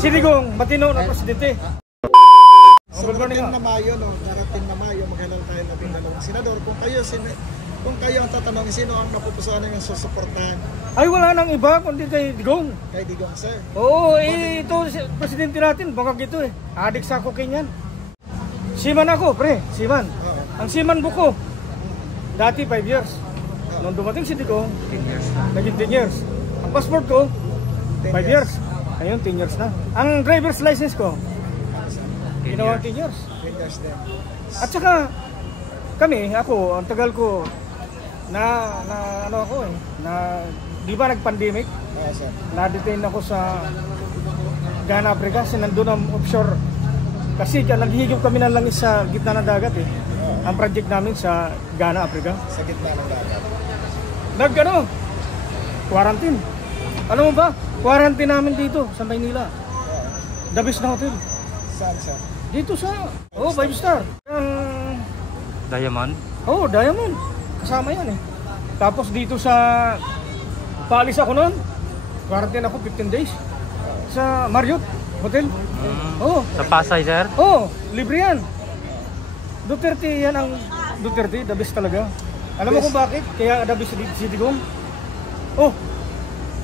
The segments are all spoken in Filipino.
Si Digong, matino na presidente. Sa darating na Mayo, no? Darating na Mayo, maghalal tayo ng dalawang senador. Kung kayo ang tatanungin, sino ang napupusuan ng susuportahan? Ay, wala nang iba kundi kay Digong. Kay Digong, sir. Oo, ito presidente natin, bangag ito eh. Adik sa cocaine yan. Seaman ako, pre, seaman. Ang seaman buko, dati 5 years. Nung dumating si Digong, 10 years. Naging 10 years. Ang passport ko, 5 years. Ayun, 10 years na. Ang driver's license ko, ginawa 10 years. 10 years din. At saka, ako, ang tagal ko, di ba nag-pandemic? Na-detain ako sa Ghana, Africa, nandun ang offshore. Kasi naghihigop kami ng langis sa gitna ng dagat eh. Ang project namin sa Ghana, Africa. Sa gitna ng dagat. Quarantine. Alam mo ba? Quarantine namin dito sa Maynila. The best na hotel. Saan, sir? Dito sa, 5 star. Diamond? Diamond. Kasama yan eh. Tapos dito sa, paalis ako noon. Quarantine ako 15 days. Sa Marriott Hotel. Sa Pasay, sir? Libre yan. Duterte yan ang Duterte, the best talaga. Alam mo kung bakit? Kaya the best si Digong?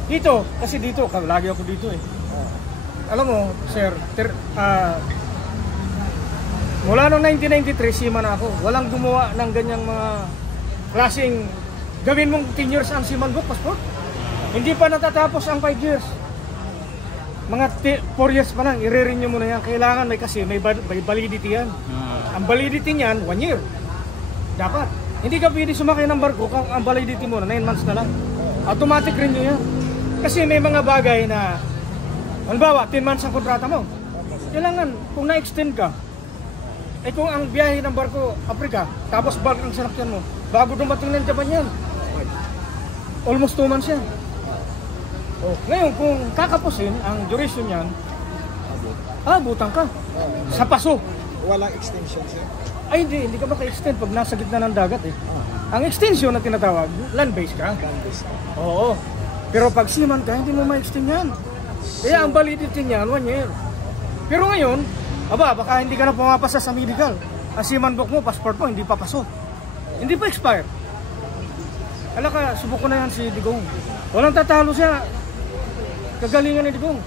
Dito, kasi dito, lagi ako dito eh. Alam mo, sir, mula noong 1993, seaman ako. Walang gumawa ng ganyang mga klaseng gawin mong 10 years ang seaman book passport. Hindi pa natatapos ang 5 years. Mga 4 years pa lang, i-renew mo na yan. Kailangan may validity yan. Ang validity niyan, 1 year. Dapat. Hindi ka pwede sumakay ng barko kung ang validity mo na 9 months na lang. Automatic renew yan. Kasi may mga bagay na, halimbawa, 10 months ang kontrata mo. Kailangan, kung na-extend ka, kung ang biyahe ng barko, Africa, tapos bag ang sanakyan mo, bago dumating ng Japan yan, almost 2 months yan. Ngayon, kung kakapusin ang duration yan, butang ka. Sa paso. Walang extension, sir? Ay, hindi ka maka-extend pag nasa gitna ng dagat eh. Ang extension na tinatawag, land-based ka. Land-based ka. Oo. Pero pag seaman ka, hindi mo ma-extend yan. Kaya ang validity niyan, 1 year. Pero ngayon, baka hindi ka na pumapasa sa medical. Ang seaman book mo, passport mo, hindi pa paso. Hindi pa expire. Alam ka, subok ko na yan si Digong. Walang tatalo siya. Kagalingan ni Digong.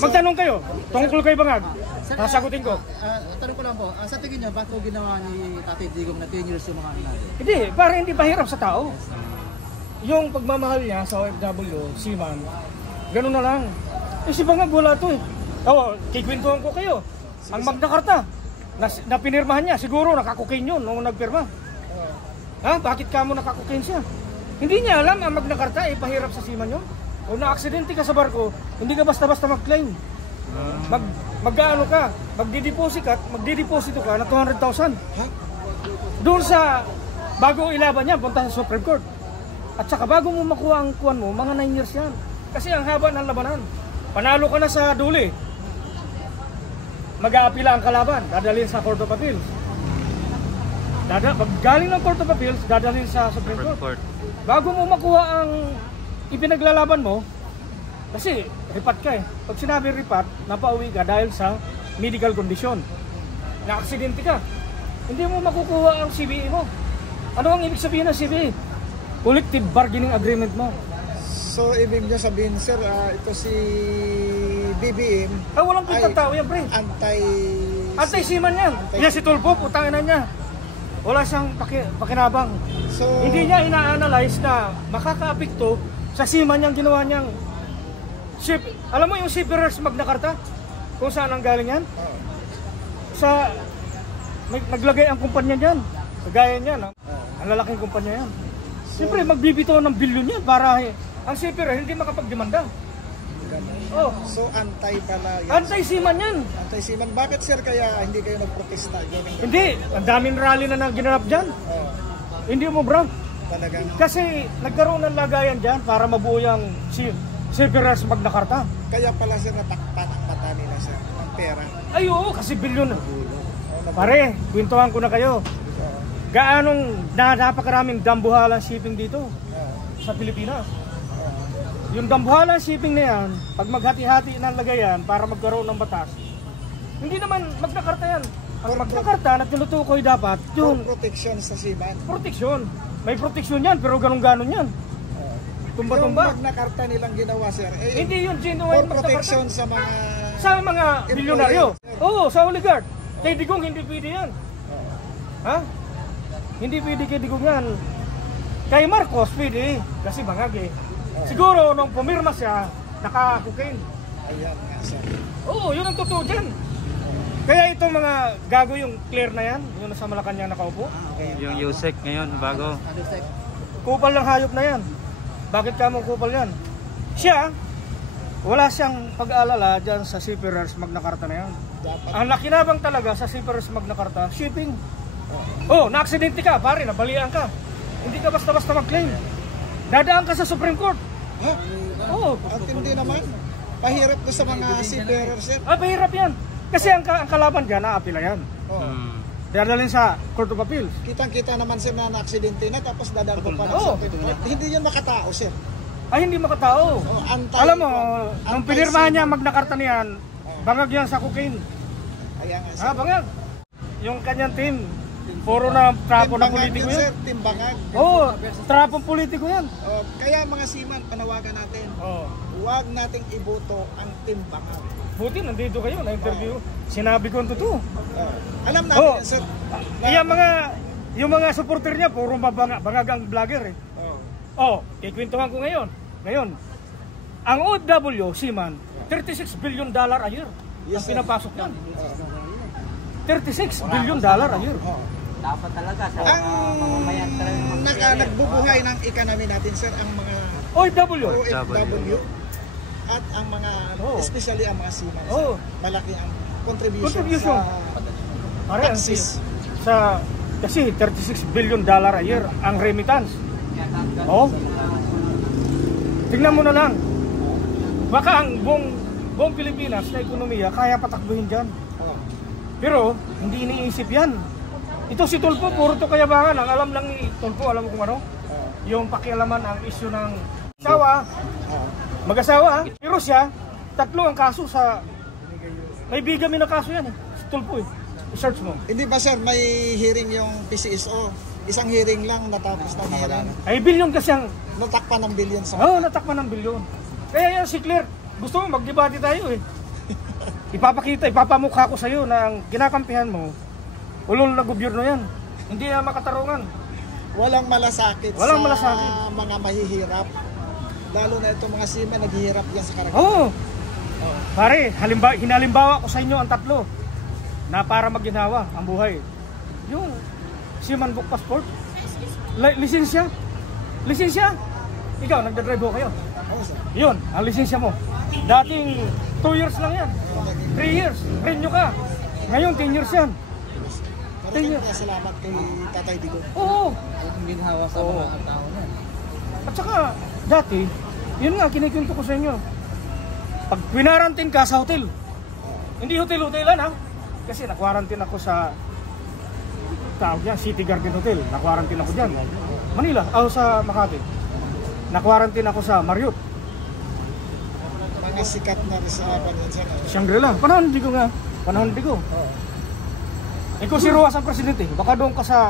Magtanong kayo, tungkol kay Bangag. Sasagutin ko. Tanong ko lang po, sa tingin niyo, ba't ginawa ni Tatay Digong na 10 years yung mga natin? Hindi, para hindi pahirap sa tao. Yung pagmamahal niya sa OFW, seaman, gano'n na lang. Si Bangag wala to eh. Kikwentuhan ko kayo. Ang Magna Carta, na pinirmahan niya, siguro nakakokain yun nung nagpirma. Bakit ka mo nakakokain siya? Hindi niya alam ang Magna Carta, pahirap sa seaman yun. Kung na-aksidente ka sa barko, hindi ka basta-basta mag-claim. Mag-ano ka, magdideposito ka na 200,000. Doon sa, bago ilaban niya, punta sa Supreme Court. At saka bago mo makuha ang kuwan mo, mga 9 years yan. Kasi ang haba ng labanan. Panalo ka na sa duli. Mag-aapila ang kalaban, dadalhin sa Court of Appeals. Galing ng Court of Appeals, dadalhin sa Supreme Court. Bago mo makuha ang ipinaglalaban mo, kasi ripat ka eh. Pag sinabi ripat, napauwi ka dahil sa medical condition. Na-aksidente ka. Hindi mo makukuha ang CBA mo. Ano ang ibig sabihin ng CBA? Collective bargaining agreement mo. So, ibig niyo sabihin, sir, ito si BBM walang pagkatao yan, pre. Anti-seaman yan. Yan si Tulfo, putangin na niya. Wala siyang pakinabang. So, hindi niya ina-analyze na makaka-apekto sa seaman niyang ginawa niyang ship. Alam mo yung Seafarers Magna Carta? Kung saan ang galing yan? Naglagay ang kumpanya niyan. Kagaya niyan. Ang lalaking kumpanya yan. Siyempre, magbibitaw ng bilyon yan para ang seafarer hindi makapagdemanda. So, antay pala yan. Anti-seaman yan. Anti-seaman. Bakit, sir, kaya hindi kayo nagprotesta? Hindi. Ang daming rally na ginanap dyan. Hindi mo, bro. Talagang. Kasi nagkaroon ng lagayan dyan para mabuo yung Seafarers Magna Carta. Kaya pala, sir, natakpata nila, sir, ng pera. Ay, oo, kasi bilyon. Pare, kwintuhan ko na kayo. Gaanong napakaraming dambuhalang shipping dito sa Pilipinas. yung dambuhalang shipping na yan, pag maghati-hati ng lagayan para magkaroon ng batas, hindi naman Magna Carta yan. Ang Magna Carta na tinutukoy dapat, yung protection sa seaman. proteksyon. May proteksyon yan, pero ganun-ganon yan. Yung Tumba-tumba. Magna Carta nilang ginawa, sir, Hindi yun for genuine Magna Carta. protection sa mga Sa mga bilyonaryo. Oo, sa oligarch. Kay Digong hindi pwede yan. Ha? Hindi pwede kay Digong yan. Kay Marcos pwede, kasi bangag eh. Siguro nung pumirma siya, naka-cocaine. Ayan nga, sir. Oo, yun ang totoo dyan. Kaya itong mga gago yung clear na yan, yung nasa Malacanang nakaupo. Yung Yusek ngayon, bago. Kupal ng hayop na yan. Bakit ka mong kupal yan? Siya, wala siyang pag-aalala dyan sa Seafarers Magna Carta na yan. Dapat. Ang nakinabang talaga sa Seafarers Magna Carta, shipping. Oh, na-aksidente ka, pare, nabalian ka. Hindi ka basta-basta mag-claim. Dadaan ka sa Supreme Court. Ha? Oo. At hindi naman. Pahirap ko sa mga seafarers, sir. Mahirap yan. Kasi ang kalaban dyan, naapila yan. Oh. Dadalhin sa Court of Appeals. Kitang-kita naman, sir, na na-aksidente na tapos dadalhin pa na Oo. sa Supreme Court. Hindi yun makatao, sir. Ay, hindi makatao. Oh, Alam mo, nung pinirmahan niya Magna Carta niyan, bangag yan sa cocaine. Ayan nga, sir. Bangag. Yung kanyang team, puro na trapo na Timbangag politiko yun, yan. sir. Timbangag. Oo, trapong politiko yan. Oh, kaya mga seaman, panawagan natin. Oo. Huwag nating iboto ang timbangag. Buti, nandito kayo, na-interview. Sinabi ko ang totoo. Alam natin, Oh. yan, sir. Kaya yung mga supporter niya, puro bangag ang vlogger eh. Oh, kikwentuhan ko ngayon. Ang OFW, Seaman, $36 billion a year ang Yes, sir. pinapasok yan. $36 billion a year. Dapat talaga sa Ang mamamayan talaga. nagbubuhay ng economy natin, sir, ang mga OFW. OFW at ang mga, Oh. especially ang mga seaman. Oh. Malaki ang contribution Contribution. sa Pare, ang taxes. kasi $36 billion a year ang remittance. Oh. Tingnan mo na lang. Baka ang buong Pilipinas na ekonomiya kaya patakbuhin dyan. Oh. Pero hindi iniisip yan. Ito si Tulfo, puro to kayabangan. Ang alam lang ni Tulfo, alam mo kung ano? Yung pakialaman ang issue ng asawa, mag-asawa. Pero siya, 3 ang kaso sa... May bigami na kaso yan eh. Si Tulfo eh. I-search mo. Hindi ba, sir, may hearing yung PCSO? Isang hearing lang natapos ng hearing. Ay, bilyon kasi ang... Natakpan ng billion sa Oo, natakpan ng bilyon. Kaya yan si Claire, gusto mo magdebate tayo eh. Ipapamukha ko sa'yo na ang kinakampihan mo, ulol na gobyerno yan. Hindi na makatarungan. Walang malasakit Walang sa malasakit. mga mahihirap. Lalo na itong mga seaman, naghihirap yan sa karagatan. Oo. Pare, hinalimbawa ko sa inyo ang 3 na para maginhawa ang buhay. Yung Seaman Book Passport, lisensya. Lisensya. Ikaw, nagdadrive ho kayo. Oo, sir. Yun, ang lisensya mo. Dating 2 years lang yan. 3 years. Renew ka. Ngayon, 10 years yan. Maraming salamat kay Tatay Digo. Oo. Yung ginhawa sa mga tao na. At saka, dati, yun nga, kinikwento ko sa inyo. Pag pinarantin ka sa hotel, hindi hotel-hotelan ha. Kasi na-quarantine ako sa tawag yan, City Garden Hotel. Na-quarantine ako dyan. Manila, sa Makati. Na-quarantine ako sa Marriott. Mga sikat na resapan yan, sir. Shangri-La. Panahon di ko nga. Panahon di ko. Ikaw si Ruas ang presidente. Baka doon ka sa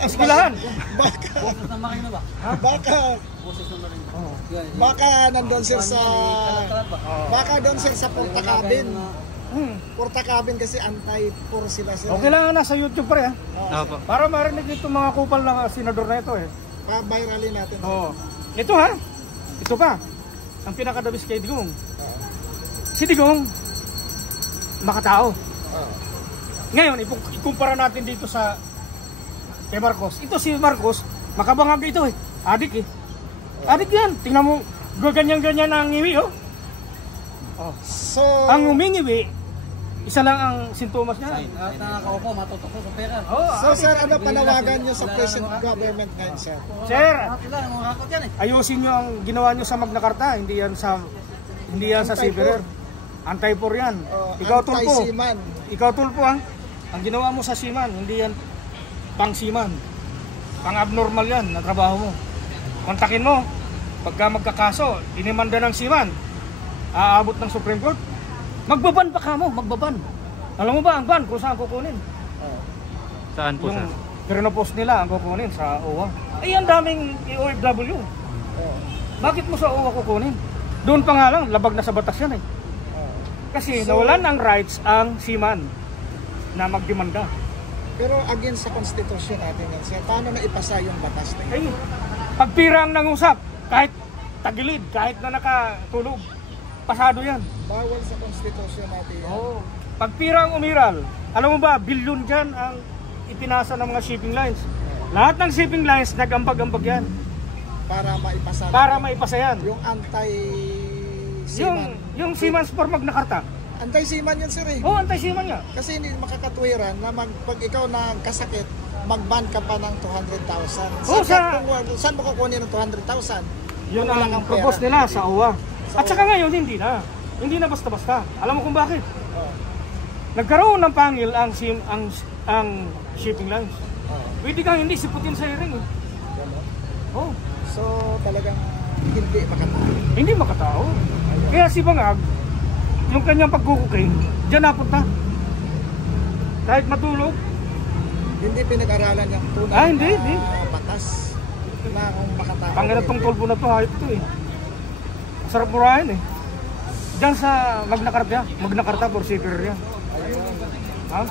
eskwelahan. Boses na makina ba? Baka, Boses na makina. baka nandun, sir, sa... Kalat ba? Baka doon, sir, sa Porta Cabin. Hmm. Porta Cabin kasi anti-poor sila, sir. Okay lang nasa YouTube pa rin ha. Opo. Para marinig dito mga kupal na senador na ito eh. Pa-viralin natin. Oo. Ito ha. Ito pa. Ang pinakadabis kay Digong. Si Digong, makatao. Ngayon, ikumpara natin dito sa kay Marcos. Ito si Marcos, makabangag ito eh. Adik eh. Adik yan. Tingnan mo, ganyan-ganyan ang ngiwi oh. So, Ang umingiwi, isa lang ang sintomas niya. At nakakaupo, matutok sa pera. so, sir, ano panawagan nyo sa present government ngayon, sir? Sir, Sila, mga hakot yan eh. ayusin nyo ang ginawa nyo sa Magna Carta, hindi yan sa Seafarer. Anti-poor yan. Ikaw Tulfo. Anti-seaman. Ikaw Tulfo ha. Ang ginawa mo sa seaman, hindi yan pang seaman. Pang abnormal yan na trabaho mo. Kontakin mo. pagka magkakaso, inimanda ng seaman, aabot ng Supreme Court, magbaban pa kamo, magbaban. Alam mo ba ang ban kung saan kukunin? Saan po, sir? Yung Trinopos nila ang kukunin sa OWA. Ay, ang daming OFW. Bakit mo sa OWA kukunin? Doon pa nga lang, labag na sa batas yan eh. Kasi nawalan ng rights ang seaman na magdemanda. Pero against sa constitution natin yan, sir, paano na ipasa yung batas na Ay, yun? pagpira ang nangusap, kahit tagilid, kahit na nakatulog, pasado yan. Bawal sa constitution natin yan. Oo. Pagpira ang umiral, alam mo ba, bilyon dyan ang ipinasa ng mga shipping lines. Lahat ng shipping lines, nag-ambag-ambag yan. Para maipasa. Para maipasa yan. Yung anti-seaman. Yung Seaman's for Magna Carta. Anti-seaman yun, sir, eh. Oo, anti-seaman nga. Kasi hindi makakatwiran na pag ikaw nagkasakit, mag-ban ka pa ng 200,000. Oo, Saan mo kukunin ng 200,000? Yun Wala ang kang propose pera. nila sa OWA. Sa At saka ngayon, hindi na. Hindi na basta-basta. Alam mo kung bakit? Nagkaroon ng pangil ang shipping lines. Pwede kang hindi siputin sa hearing. Oh, So talagang hindi makatao. hindi makatao. Kaya si Bangag, yung kanyang pagkukuking, diyan napunta. Kahit matulog, Hindi pinag-aralan yung tunay hindi. na batas na kung makatao. pangiratong tulpo na to, hayop to eh. Sarap murahin eh. Diyan sa Magna Carta for superior yan. Ha?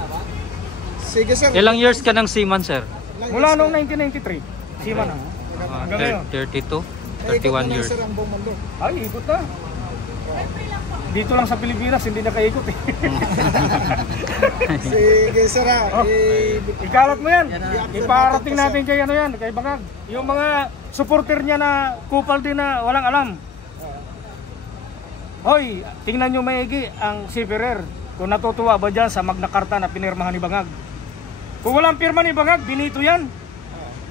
Sige, sir. Ilang years ka ng seaman, sir? Mula noong 1993, Seaman na. Hanggang ngayon. 32? Ikot 31 na, years. sir, ang buong mundo. Ay, ikot na. Dito lang sa Pilipinas, hindi na kaikot eh. Sige, sir. Ikalat mo yan. Iparating natin kay ano yan, kay Bangag. Yung mga supporter niya na kupal din na walang alam. Hoy, tingnan nyo maigi ang Seafarer. Kung natutuwa ba dyan sa Magna Carta na pinirmahan ni Bangag. Kung walang pirma ni Bangag, binito yan.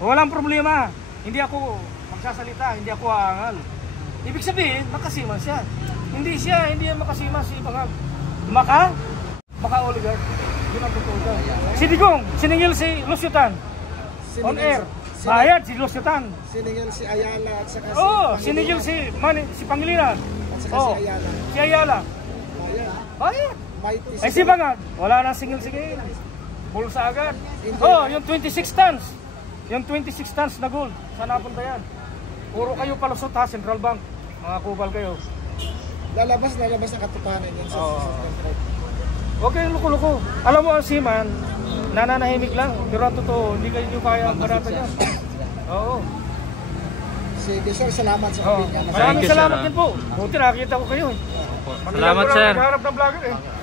Walang problema. Hindi ako magsasalita, hindi ako aangal. Ibig sabihin, makasiman siya. Hindi yan makasiman si Bangag. Maka-oligarch. Yun ang totoo dyan. Si Digong, siningil si Lusyutan. On air. Bayad si Lusyutan. Siningil si Ayala at saka Oo, si siningil si Pangilinan. at saka Oo, si Ayala. si Ayala. Ayan. Bayad. Mighty Eh si Bangag, wala nang singil-singil. Bulsa agad. Oh, yung 26 tons. Yung 26 tons na gold. Saan napunta yan? Puro kayo palusot ha, Central Bank. Mga kupal kayo. Lalabas ang katotohanan yan sa contract. Huwag kayong luko-luko. Alam mo ang seaman, nananahimik lang. Pero ang totoo, hindi kayo kaya ang barata niya. Oo. Sige, sir, salamat sa Oo. opinion. Maraming you, sir, salamat ah. din po. Buti nakita ko kayo. Salamat, sir. Nagharap ng vlogger eh.